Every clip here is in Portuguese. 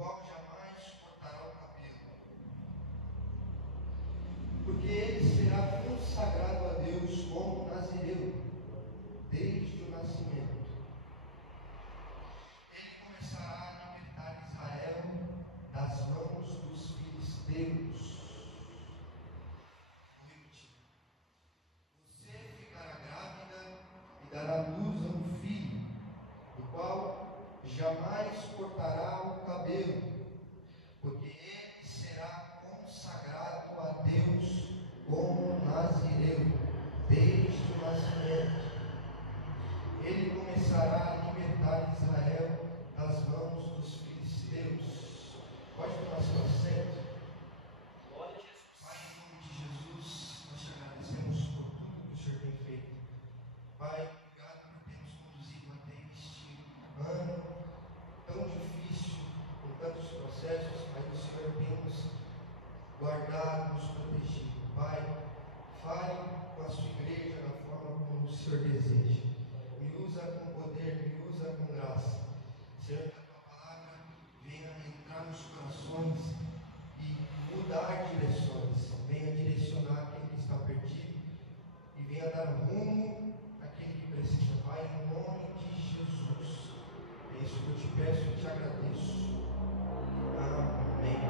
qual jamais cortará o cabelo, porque ele será consagrado a Deus como nazireu, desde o nascimento. Ele começará a libertar Israel das mãos dos filisteus. Vou repetir. Você ficará grávida e dará luz a um filho, do qual jamais cortará o cabelo, porque ele será consagrado a Deus como nazireu, desde o nascimento. Ele começará a libertar Israel das mãos dos filisteus. Pode tomar seu assento. Glória a Jesus. Pai, em nome de Jesus, nós te agradecemos por tudo que o Senhor tem feito. Pai, obrigado por ter nos conduzido até este ano tão difícil, com tantos processos, mas o Senhor tem nos guardado, nos protegido. Pai, fale com a sua igreja da forma como o Senhor deseja. Me usa com poder, me usa com graça. Senhor, que a tua palavra venha entrar nos corações e mudar direções. Venha direcionar aquele que está perdido e venha dar rumo àquele que precisa. Pai, em nome de Jesus. É isso que eu te peço e te agradeço. Amém.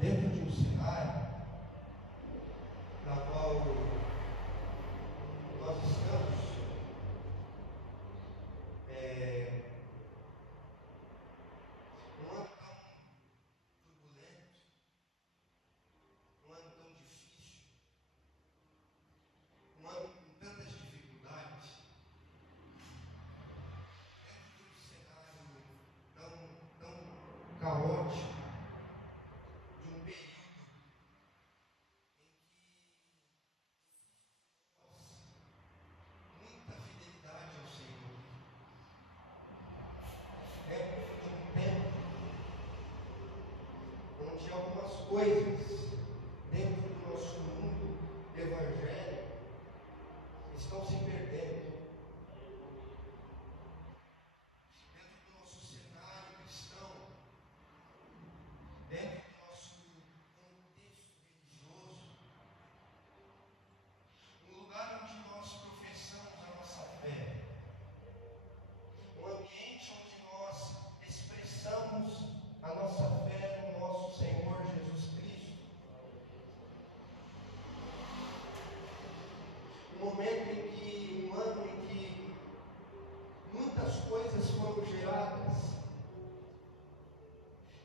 Dentro de um cenário na qual nós estamos, um ano tão turbulento, um ano tão difícil, um ano com tantas dificuldades, dentro de um cenário tão caótico, de um período em que nós, muita fidelidade ao Senhor, época de um tempo onde algumas coisas dentro do nosso mundo evangélico estão se perdendo. Dentro do nosso cenário cristão, dentro do nosso contexto religioso, um lugar onde nós professamos a nossa fé, um ambiente onde nós expressamos a nossa fé no nosso Senhor Jesus Cristo, um ano em que muitas coisas foram geradas,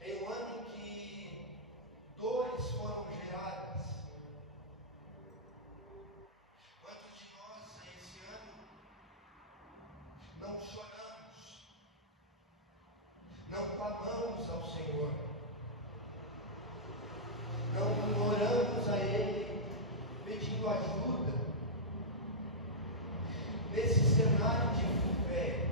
em um ano em que dores foram geradas. Quantos de nós esse ano não choramos, não clamamos ao Senhor, não oramos a Ele pedindo ajuda nesse cenário de fé?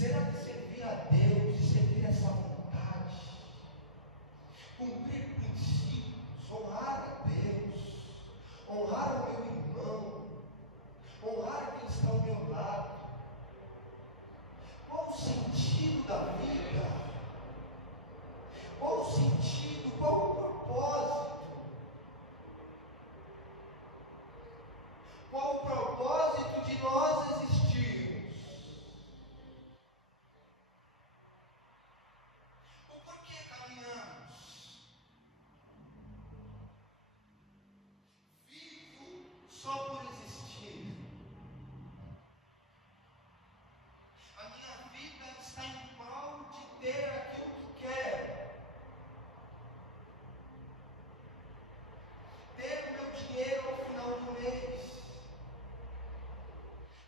Será que servir a Deus e servir essa vontade, cumprir princípios, honrar a Deus, honrar o meu irmão, honrar quem está ao meu lado, qual o sentido da vida? Qual o sentido? Qual o propósito? Qual o propósito de nós existirmos? O porquê caminhamos? Vivo só por existir. A minha vida está em prol de ter aquilo que quero. Ter o meu dinheiro ao final do mês.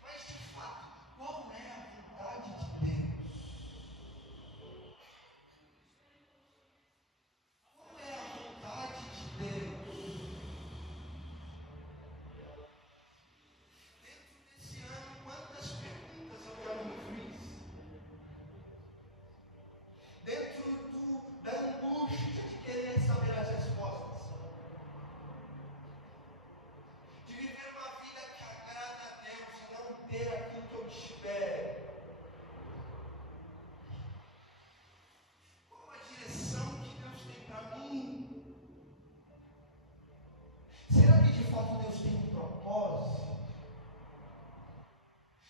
Mas de fato, qual é a vontade de Deus? Qual é a vontade de Deus? Dentro desse ano, quantas perguntas eu já me fiz? Dentro da angústia de querer saber as respostas. De viver uma vida que agrada a Deus e não ter aquilo que eu espero. Qual a direção que Deus tem para mim? Será que de fato Deus tem um propósito?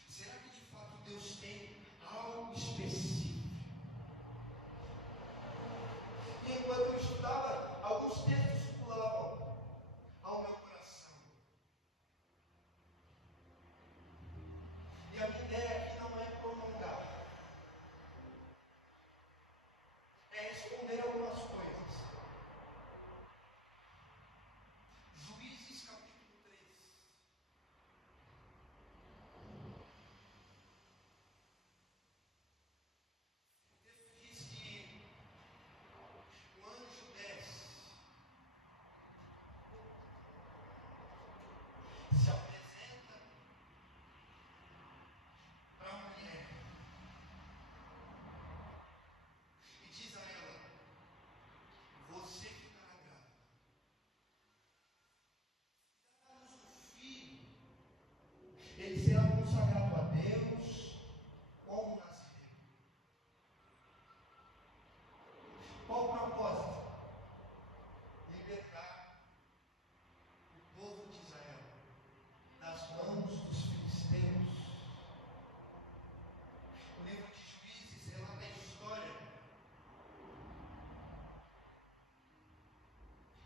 Será que de fato Deus tem algo específico? E enquanto eu estudava, alguns textos pulavam ao meu coração. E a minha ideia aqui não é prolongar, é responder algumas coisas. Juízes capítulo 3. O texto diz que o anjo desce, se apresenta para a mulher e diz a ela: você ficará grávida. Dará-nos um filho. Ele será consagrado a Deus. Como nascerá? Qual o propósito? Libertar o povo de Israel das mãos dos filisteus. O livro de Juízes relata a história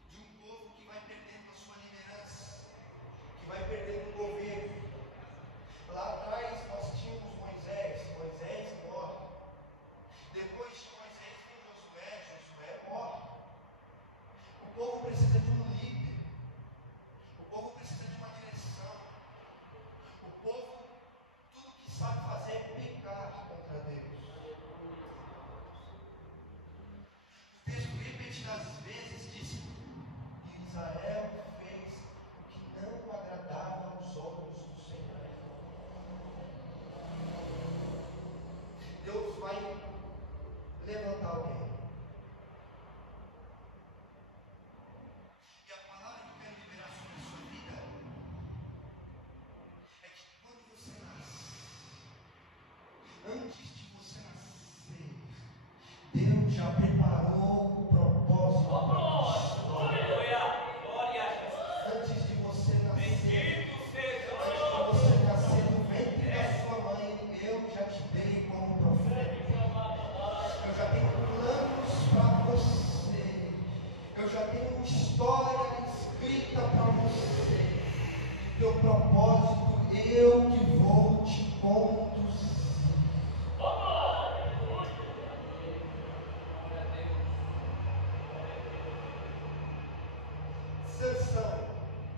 de um povo que vai perdendo a sua liderança, que vai perdendo o governo. Lá atrás nós tínhamos Moisés morre. Depois de Moisés vem Josué morre. O povo precisa de um líder. O povo precisa de uma direção. O povo, tudo que sabe fazer é pecar contra Deus. O texto repetidas vezes diz que Israel fez o que não agradava aos olhos do Senhor. Deus vai levantar alguém. E a palavra que eu quero liberar sobre a sua vida é que quando você nasce, antes de você nascer, Deus já preparou o propósito para você. Antes de você nascer, no ventre da sua mãe, eu já te dei como profeta. Eu já tenho planos para você. Eu já tenho uma história escrita para você. Teu propósito, eu que vou te conduzir. Sansão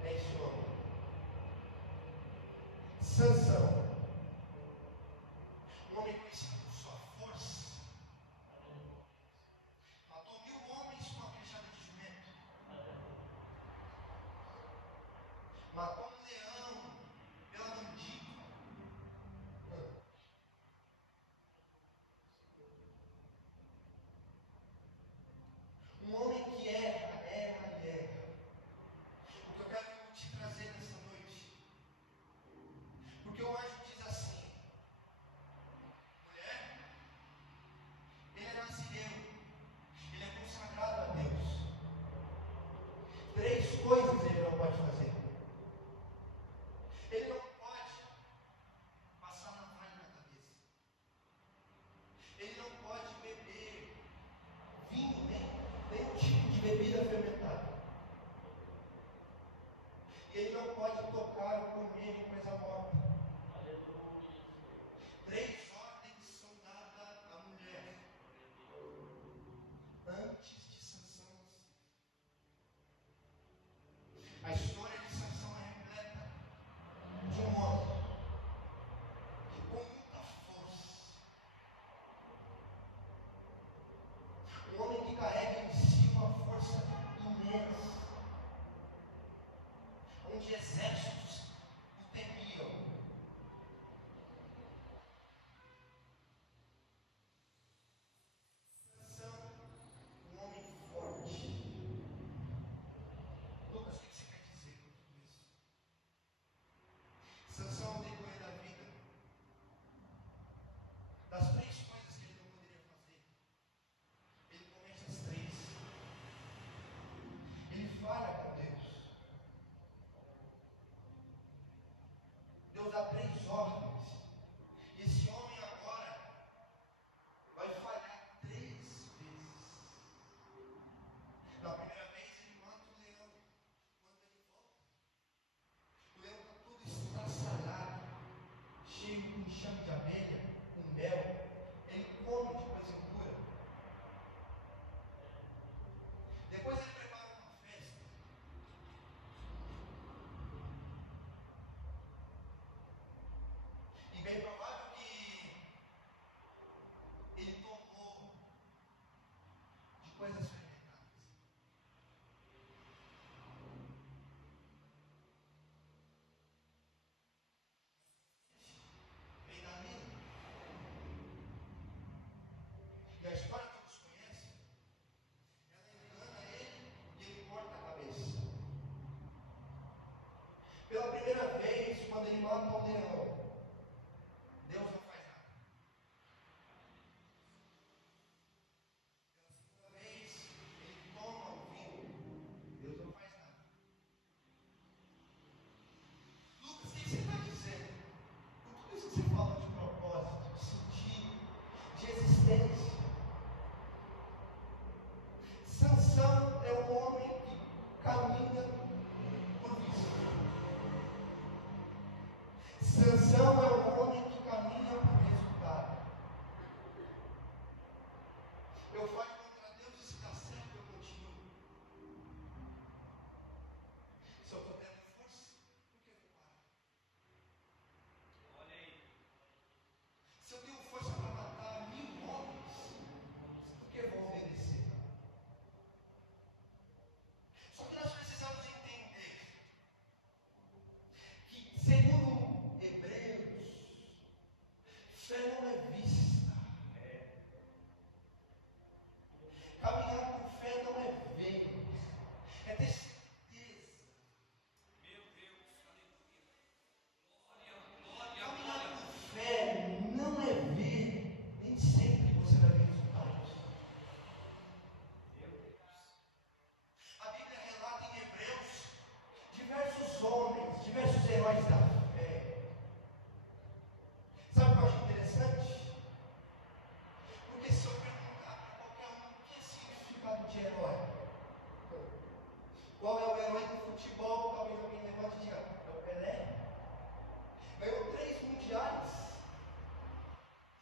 é esse nome. Sansão, um homem conhecido por sua força, matou 1000 homens com a queixada de jumento, matou um leão pela mandíbula, enxame de abelha, com mel, ele come de coisa impura. Depois ele prepara uma festa. E bem provável que ele tomou de coisas fermentadas. Vem dali. E a história que todos conhecem, ela engana ele e ele corta a cabeça. Pela primeira vez, quando ele mata um leão, Deus não faz nada. Pela segunda vez, ele toma o vinho, Deus não faz nada. Lucas, o que você está dizendo? Com tudo isso que você falou de propósito, de sentido, de existência. Sansão é um homem que caminha por vista. Sansão é um homem que caminha por resultado. Eu faço contra Deus e se está certo, eu continuo. Se eu estou tendo força, por que eu paro? Olha aí. Se eu tenho força para matar 1000 homens, por que eu vou obedecer? Só que nós precisamos entender que, segundo Hebreus, fé não é vista. Caminhar por fé não é ver, é ter certeza. Meu Deus, aleluia. Caminhar por fé não é ver, nem sempre você vai ver resultados. Meu Deus. A Bíblia relata em Hebreus diversos homens, diversos heróis da fé. Sabe o que eu acho interessante? Porque se eu perguntar para qualquer um o que é significado de herói, qual é o herói do futebol, talvez alguém levante e diga, é o Pelé. Ganhou 3 mundiais.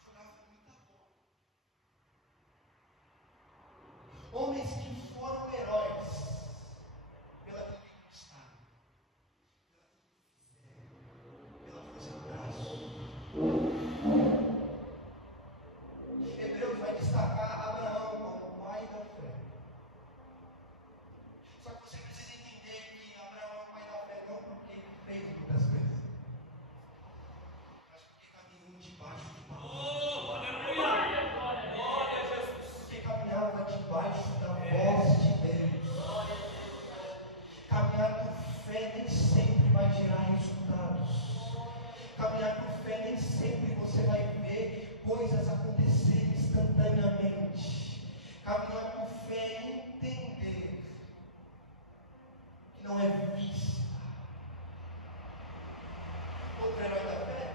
Jogava muita bola. Homens que foram heróis pelaquilo que conquistaram, pela força do braço. Hebreus vai destacar Abraão como o pai da fé. Só que você precisa entender que Abraão é o pai da fé não porque ele fez muitas coisas, mas porque caminhou debaixo de uma Oh, aleluia. Glória a Jesus. porque caminhava debaixo da voz de Deus. Caminhar por fé nem sempre vai gerar resultados. Caminhar por fé nem sempre você vai ver coisas acontecerem instantaneamente. Caminhar por fé é entender que não é vista. Outro herói da fé,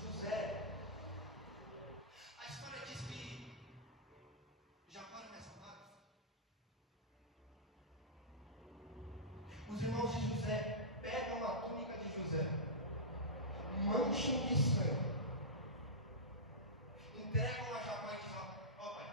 José. A história diz que, já para nessa parte, os irmãos de José pegam a túnica de José, mancham de sangue, entregam a Jacó e dizem, ó pai,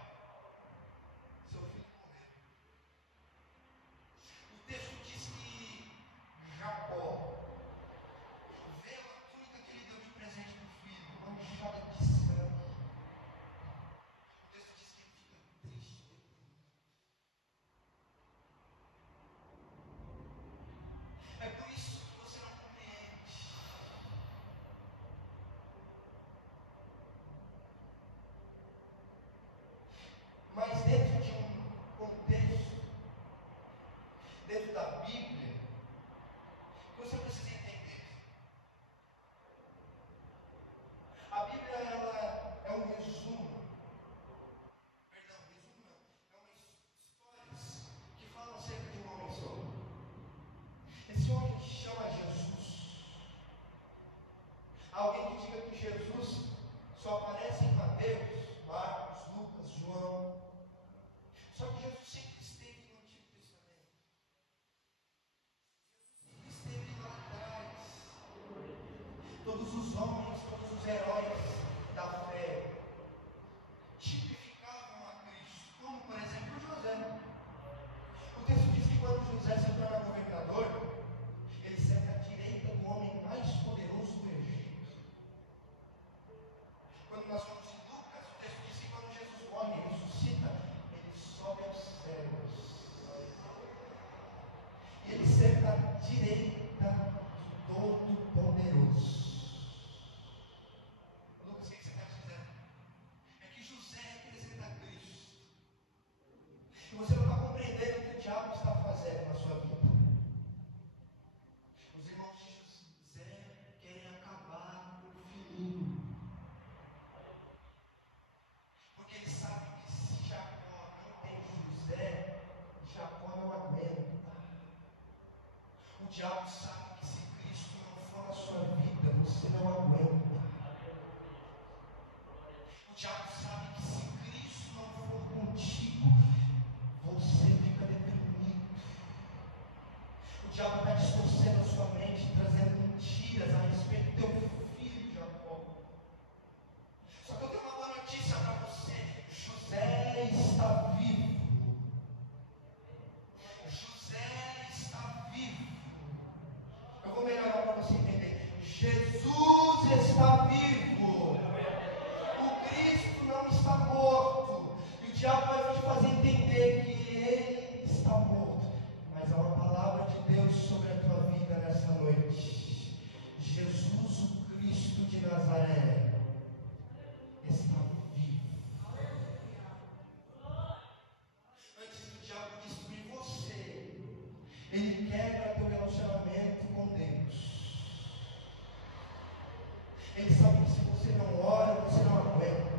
você não ora, você não aguenta.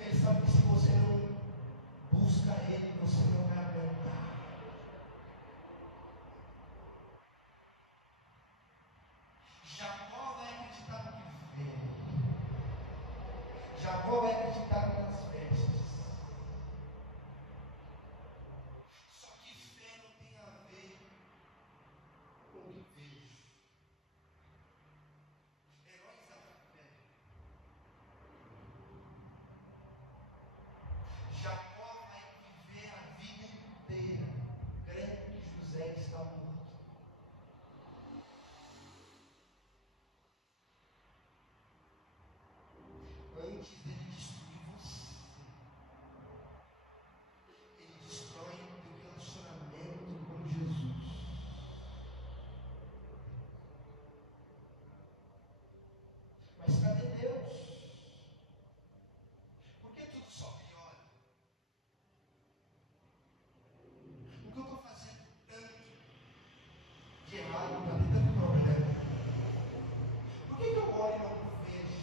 Ele sabe que se você não busca Ele, você não vai aguentar. Jacó vai acreditar no que vê. Jacó vai acreditar nas vestes. Só que fé não tem a ver com o que vejo. Heróis da fé. Jacó vai viver a vida inteira crendo que José está morto. Antes dele destruir você, ele destrói o teu relacionamento com Jesus. Mas cadê Deus? Por que tudo só piora? O que eu estou fazendo tanto de errado, para ter tanto problema? Por que eu oro e não vejo?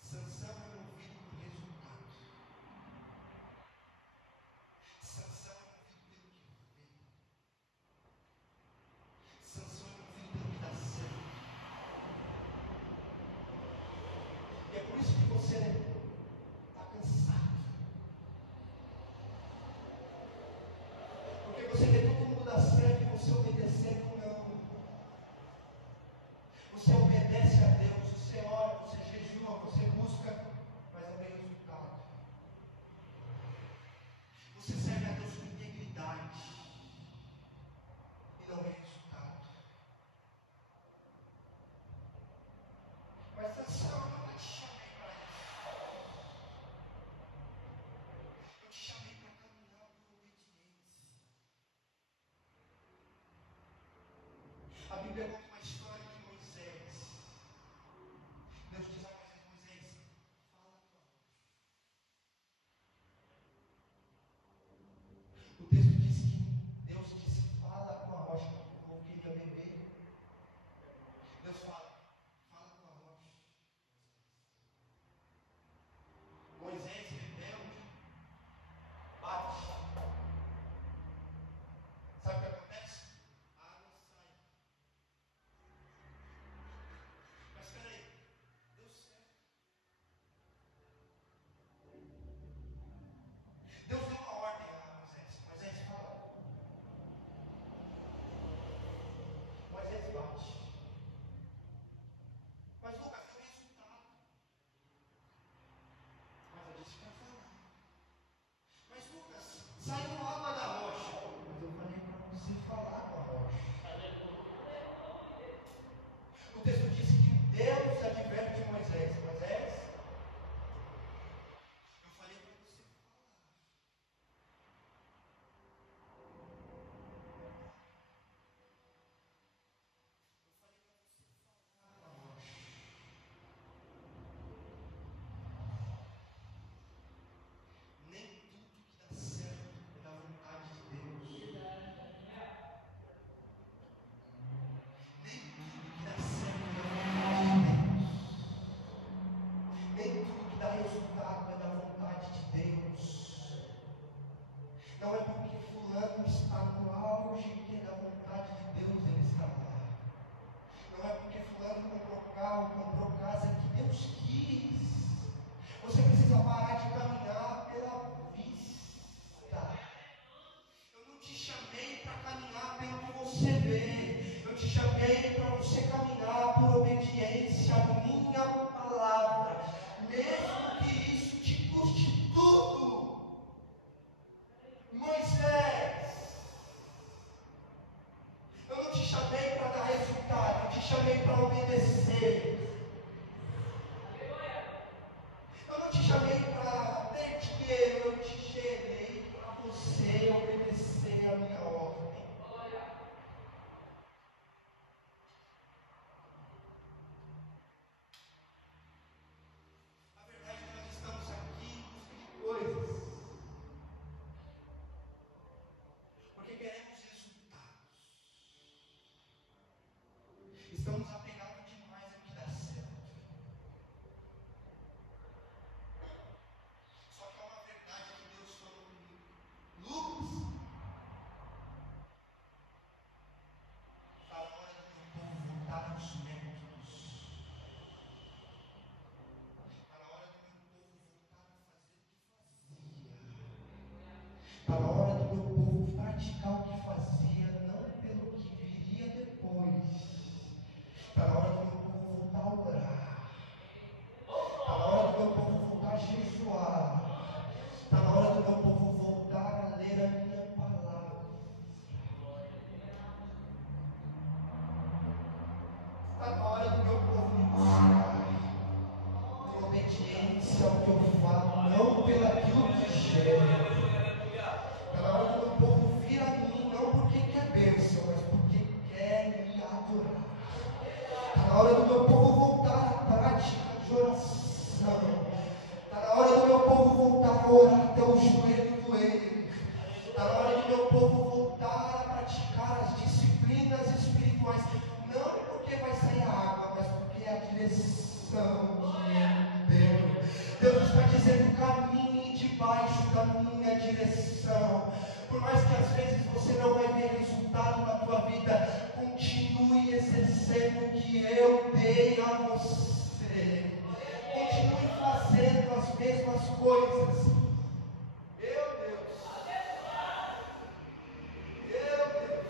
Sansão é movido por resultado. Sansão é movido pelo que vê. Sansão é movido pelo que dá certo. E é por isso que você está cansado. Porque você vê todo mundo dar certo e você obedecendo, não. Você obedece a Deus, você ora, você jejua, você busca, mas não tem resultado. Você serve a Deus com integridade e não vê resultado. Mas Sansão, eu não te chamei para isso. Eu te chamei para caminhar por obediência. A Bíblia conta uma história de Moisés. Deus diz a Moisés, fala com a rocha. O texto diz que Deus disse, fala com a rocha. O povo queria beber. Deus fala com a rocha. Moisés, rebelde, bate. Sabe o que acontece? A água sai. Mas espera aí, deu certo. Deus deu uma ordem a Moisés. Moisés fala. Moisés bate. Mas Lucas, deu resultado. Mas eu disse para falar. Mas Lucas, saiu água da rocha. Mas eu falei para você falar com a rocha. O texto diz que Deus adverte Moisés. Moisés, eu falei para você falar. Eu falei para você falar com a rocha. Nem tudo que dá certo é da vontade de Deus. Nem tudo que dá certo é da vontade de Deus. Nem tudo que dá resultado é da vontade de Deus. Não é porque fulano está no auge que é da vontade de Deus ele está lá. Não é porque fulano comprou carro, comprou casa que Deus quis. Você precisa parar de caminhar pela vista. Eu não te chamei para caminhar pelo que você vê. Eu te chamei para você caminhar por obediência à minha palavra. Mesmo que isso te custe tudo. Moisés, eu não te chamei para dar resultado, eu te chamei para obedecer. Eu não te chamei para ter dinheiro, eu te chamei para você obedecer a minha ordem. Está na hora do meu povo praticar o que fazia, não pelo que viria depois. Está na hora do meu povo voltar a orar. Está na hora do meu povo voltar a jejuar. Está na hora do meu povo voltar a ler a minha palavra. Está na hora do meu povo me buscar por obediência ao que eu falo, não pelo aquilo que gera. Está na hora do meu povo vir a mim, não porque quer bênção, mas porque quer me adorar. Está na hora do meu povo voltar à prática de oração. Está na hora do meu povo voltar a orar até o joelho doer. Está na hora do meu povo voltar a praticar as disciplinas espirituais. Não porque vai sair a água, mas porque é a direção que Ele deu. Deus está dizendo: caminhe debaixo da minha direção. Por mais que às vezes você não vai ver resultado na tua vida, continue exercendo o que eu dei a você. Continue fazendo as mesmas coisas. Meu Deus. Meu Deus.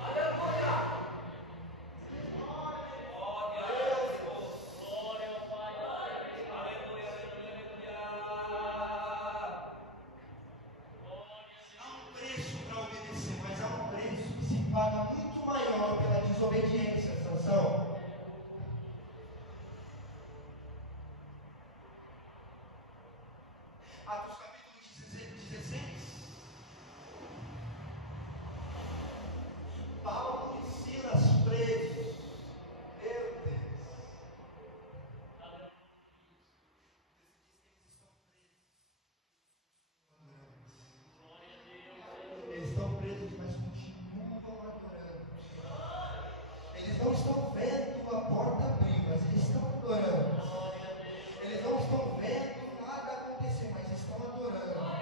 Aleluia. Paga muito maior pela desobediência, Sansão. Atos capítulo 16. Paulo e Silas presos. Meu Deus. Eles estão presos, mas continuam adorando. Eles não estão vendo a porta abrir, mas eles estão adorando. Eles não estão vendo nada acontecer, mas estão adorando.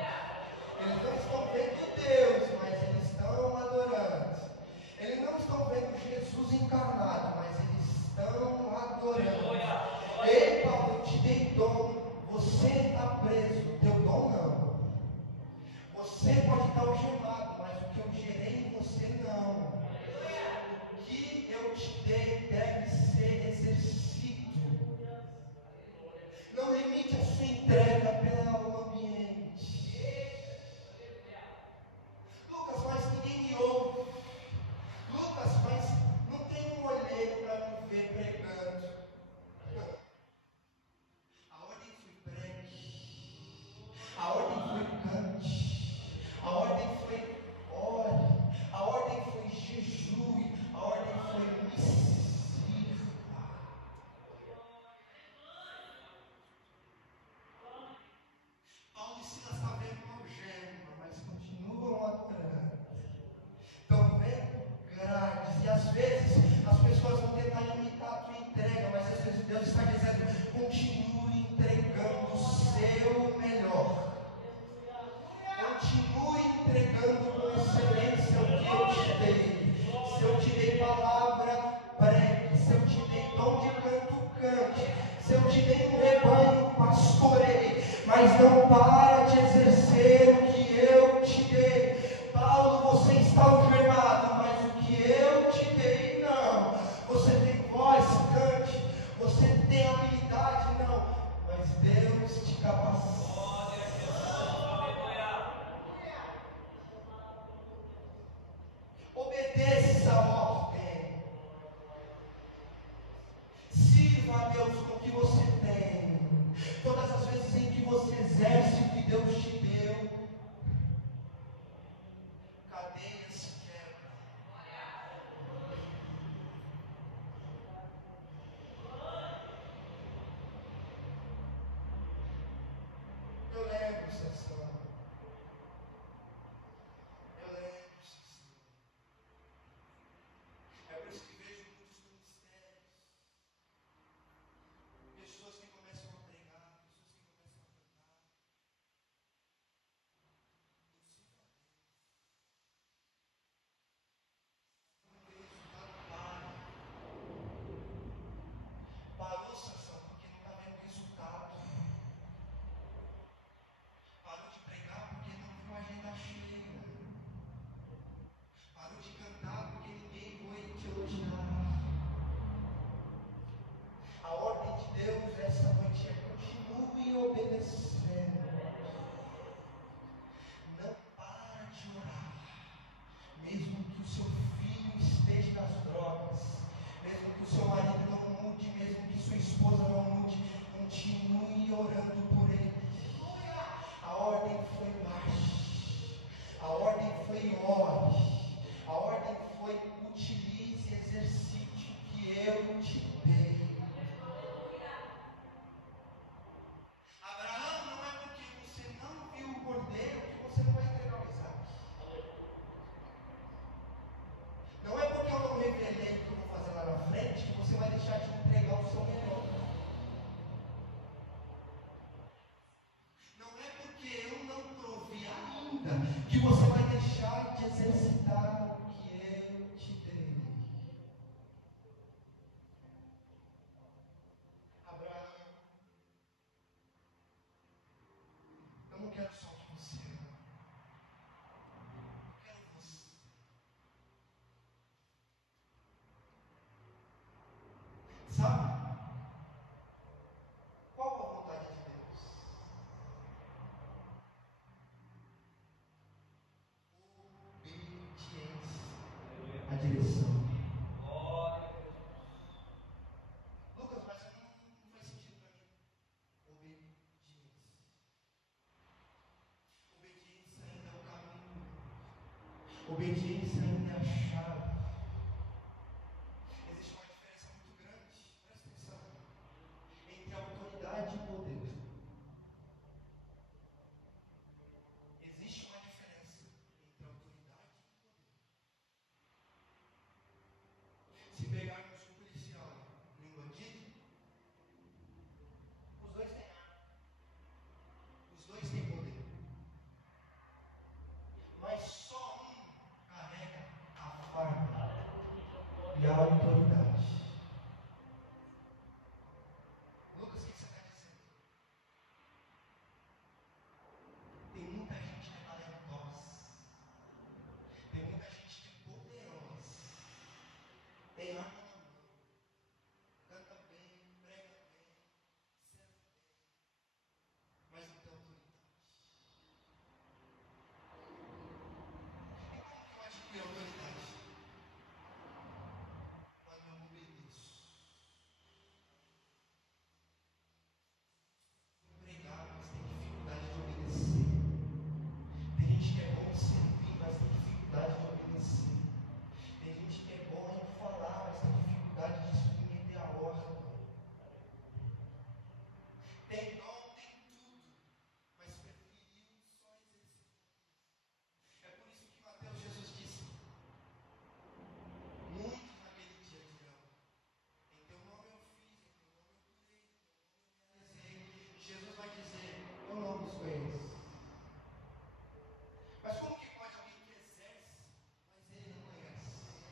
Eles não estão vendo Deus, mas eles estão adorando. Eles não estão vendo Jesus encarnado, mas eles estão adorando. Ei, Paulo, eu te dei dom. Você está preso, teu dom não. Você pode estar algemado, mas o que eu gerei em você não. O que eu te dei deve ser exercido. Não limite a sua entrega pelo ambiente. Lucas, mas ninguém me ouve. Lucas, mas não tem um olheiro para me ver pregando. A ordem foi pregue. A ordem foi cante. A ordem foi ore. A ordem foi jejue. A ordem foi me sirva. Paulo e Silas estão vendo uma algema, mas continuam adorando. Estão vendo grades. E às vezes as pessoas vão tentar limitar a tua entrega, mas às vezes Deus está dizendo: continue entregando o seu melhor. Continue entregando com excelência o que eu te dei. Se eu te dei palavra, pregue. Se eu te dei dom de canto, cante. Se eu te dei um rebanho, pastoreie. Mas não para de exercer o que eu te dei. Paulo, você está algemado, mas o que eu te dei, não. Você tem voz, cante. Você tem habilidade, não. Mas Deus te capacita. Obedeça a ordem. Sirva a Deus com o que você tem. Todas as vezes em que você exerce o que Deus te deu, Obediência é a chave. Existe uma diferença muito grande, presta atenção, entre autoridade e poder. Existe uma diferença entre autoridade e poder. Se pegarmos um policial e um bandido, os dois têm arma, os dois têm poder. Mas só um carrega a farda e a autoridade. Lucas, o que você está dizendo? Tem muita gente que é talentosa, tem muita gente que é poderosa, tem arma na mão, canta bem, prega bem, serve bem, mas não tem autoridade. E como que eu adquiro autoridade? Quando eu obedeço. Pregar, mas tem dificuldade de obedecer. Tem gente que é bom em servir, mas tem dificuldade de obedecer. Tem gente que é bom em falar, mas tem dificuldade de submeter a ordem. Tem dom, tem tudo, mas preferiu só exercer. É por isso que Mateus, Jesus disse: muitos naquele dia dirão: em teu nome eu fiz, em teu nome eu curei, em teu nome eu realizei. Jesus vai dizer: eu não vos conheço. Mas como que pode alguém que exerce, mas ele não conhece?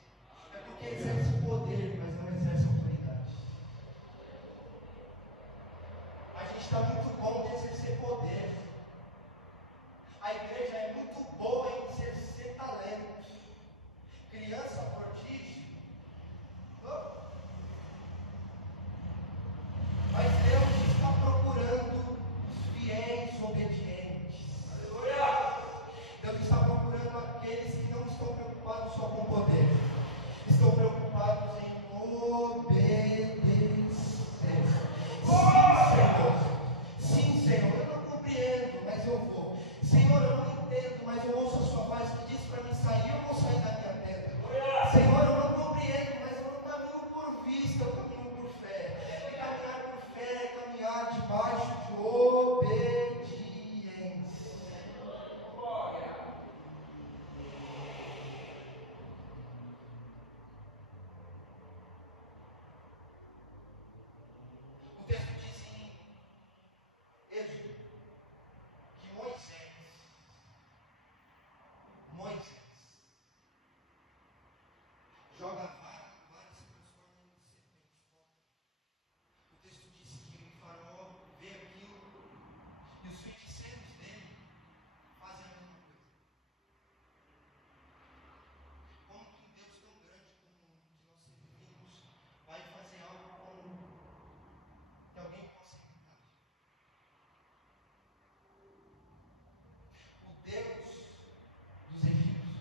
É porque exerce poder, mas não exerce autoridade. A gente está muito bom de exercer poder. A igreja é muito boa em exercer talento. Criança prodígio. Mas Deus está procurando fiéis obedientes. Deus está procurando aqueles que não estão preocupados só com poder, estão preocupados em obedecer. Sim, Senhor, eu não compreendo, mas eu vou. Senhor, eu não entendo, mas eu ouço a sua voz que diz para mim sair, eu vou sair da minha tenda. Senhor, eu não compreendo, mas eu não caminho por vista, eu caminho por fé. E caminhar por fé é caminhar debaixo de obediência. O texto diz em Êxodo que Moisés joga a vara se transforma em serpente. O texto diz que o faraó vê aquilo e os feiticeiros dele fazem a mesma coisa. Como que um Deus tão grande como o que nós servimos vai fazer algo como que alguém possa imitar? O Deus dos egípcios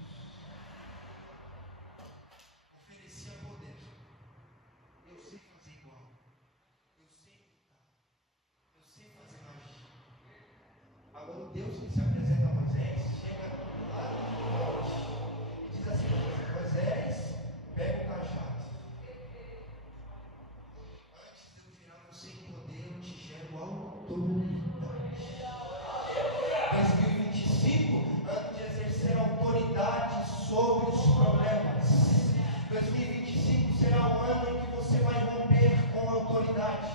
oferecia poder. Eu sei fazer igual. Eu sei imitar. Eu sei fazer magia. Agora o Deus que se apresenta a Moisés chega lá no monte e diz assim: Moisés, pega o cajado. Antes de eu virar você em poder, eu te gero autoridade. 2025, ano de exercer autoridade sobre os problemas. 2025 será o ano em que você vai romper com a autoridade.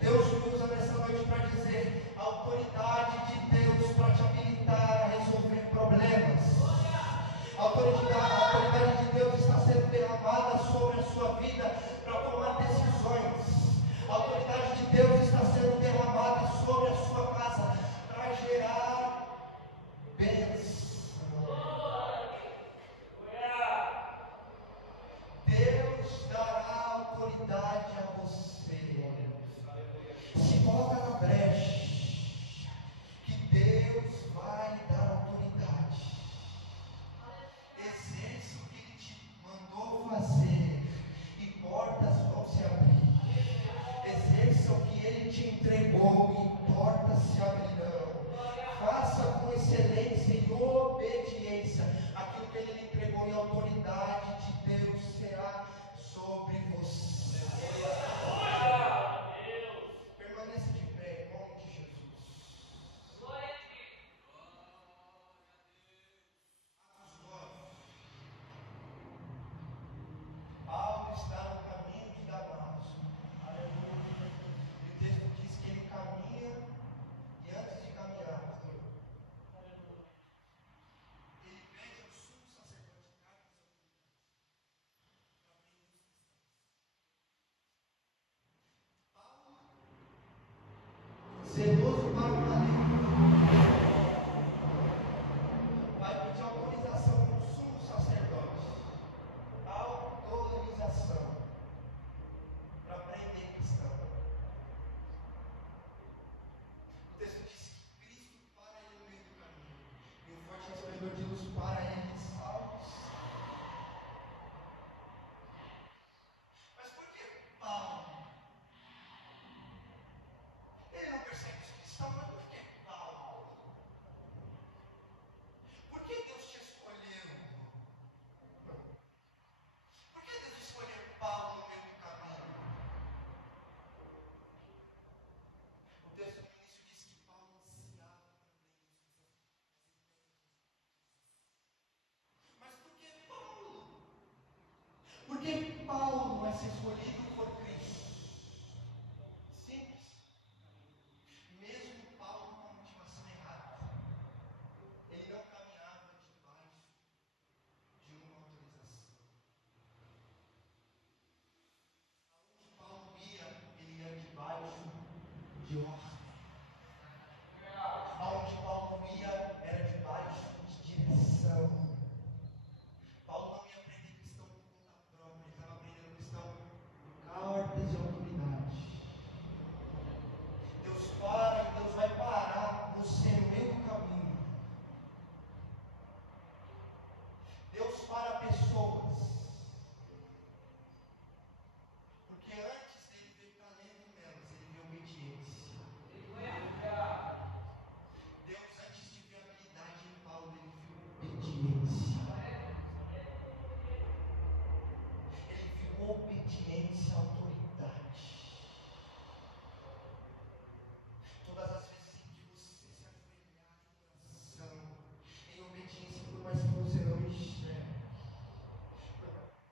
Deus me usa nessa noite para dizer: a autoridade de Deus para te habilitar a resolver problemas. A autoridade de Deus está sendo derramada sobre a sua vida para tomar decisões. A autoridade de Deus está sendo derramada sobre a sua casa para gerar bênção. Deus dará autoridade a você. Se coloca na brecha, que Deus vai dar autoridade. Exerça o que Ele te mandou fazer e portas vão se abrir. Exerça o que Ele te entregou e portas se abrirão. Faça com excelência e obediência aquilo que Ele lhe entregou. ser escolhido por Cristo. Simples. Mesmo Paulo com a motivação errada, ele não caminhava debaixo de uma autorização. Aonde Paulo ia, ele ia debaixo de ordem. Aonde Paulo ia, era debaixo de direção. Paulo não ia aprender cristão por conta própria, ele estava aprendendo cristão por cartas de autoridade. Deus para e Deus vai parar você no meio do caminho. Deus para pessoas. Porque antes dele ver talento nelas, ele vê obediência. Deus, antes de ver habilidade em Paulo, ele viu obediência. Ele viu obediência à autoridade. Todas as vezes em que você se ajoelhar em oração, em obediência, por mais que você não enxergue,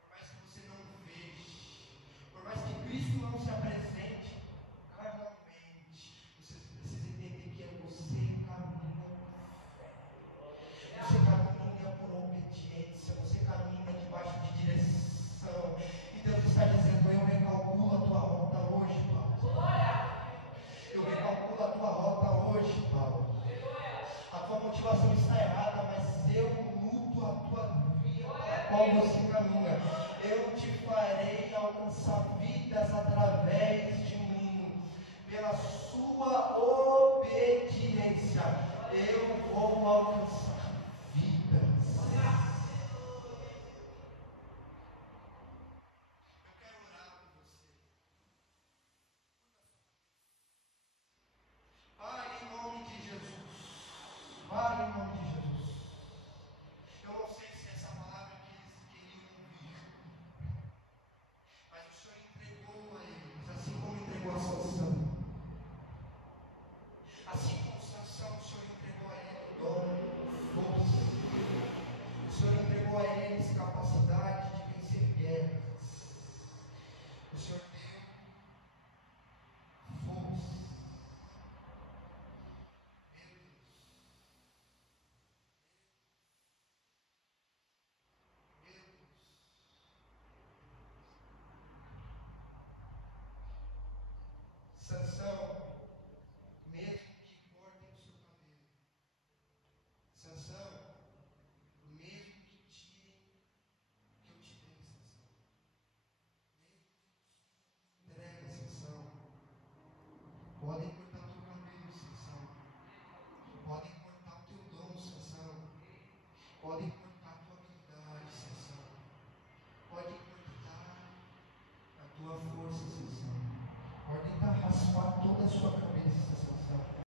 por mais que você não veja, por mais que Cristo não se apresente carnalmente, você precisa entender que é você caminha por fé. Você caminha por obediência, você caminha debaixo de direção. E Deus está dizendo: eu recalculo a tua rota hoje, Paulo. Eu recalculo a tua rota hoje, Paulo. A tua motivação está errada, mas eu mudo a tua via pela qual você caminha. Eu te farei alcançar vidas através de mim. Pela sua obediência, eu vou alcançar vidas. Eu quero orar por você. Pai, em nome de Jesus. Pai, em nome de Jesus. Eu não sei se essa palavra que eles queriam ouvir, mas o Senhor entregou a eles, assim como entregou a Sansão. Assim como Sansão, o Senhor entregou a ele dom, força. O Senhor entregou a eles capacidade de vencer guerras. O Senhor deu força. Meu Deus. Meu Deus. Sansão, mesmo que cortem o seu cabelo. Sansão, mesmo que tirem que eu te dei, Sansão. Mesmo que entregue, Sansão. Podem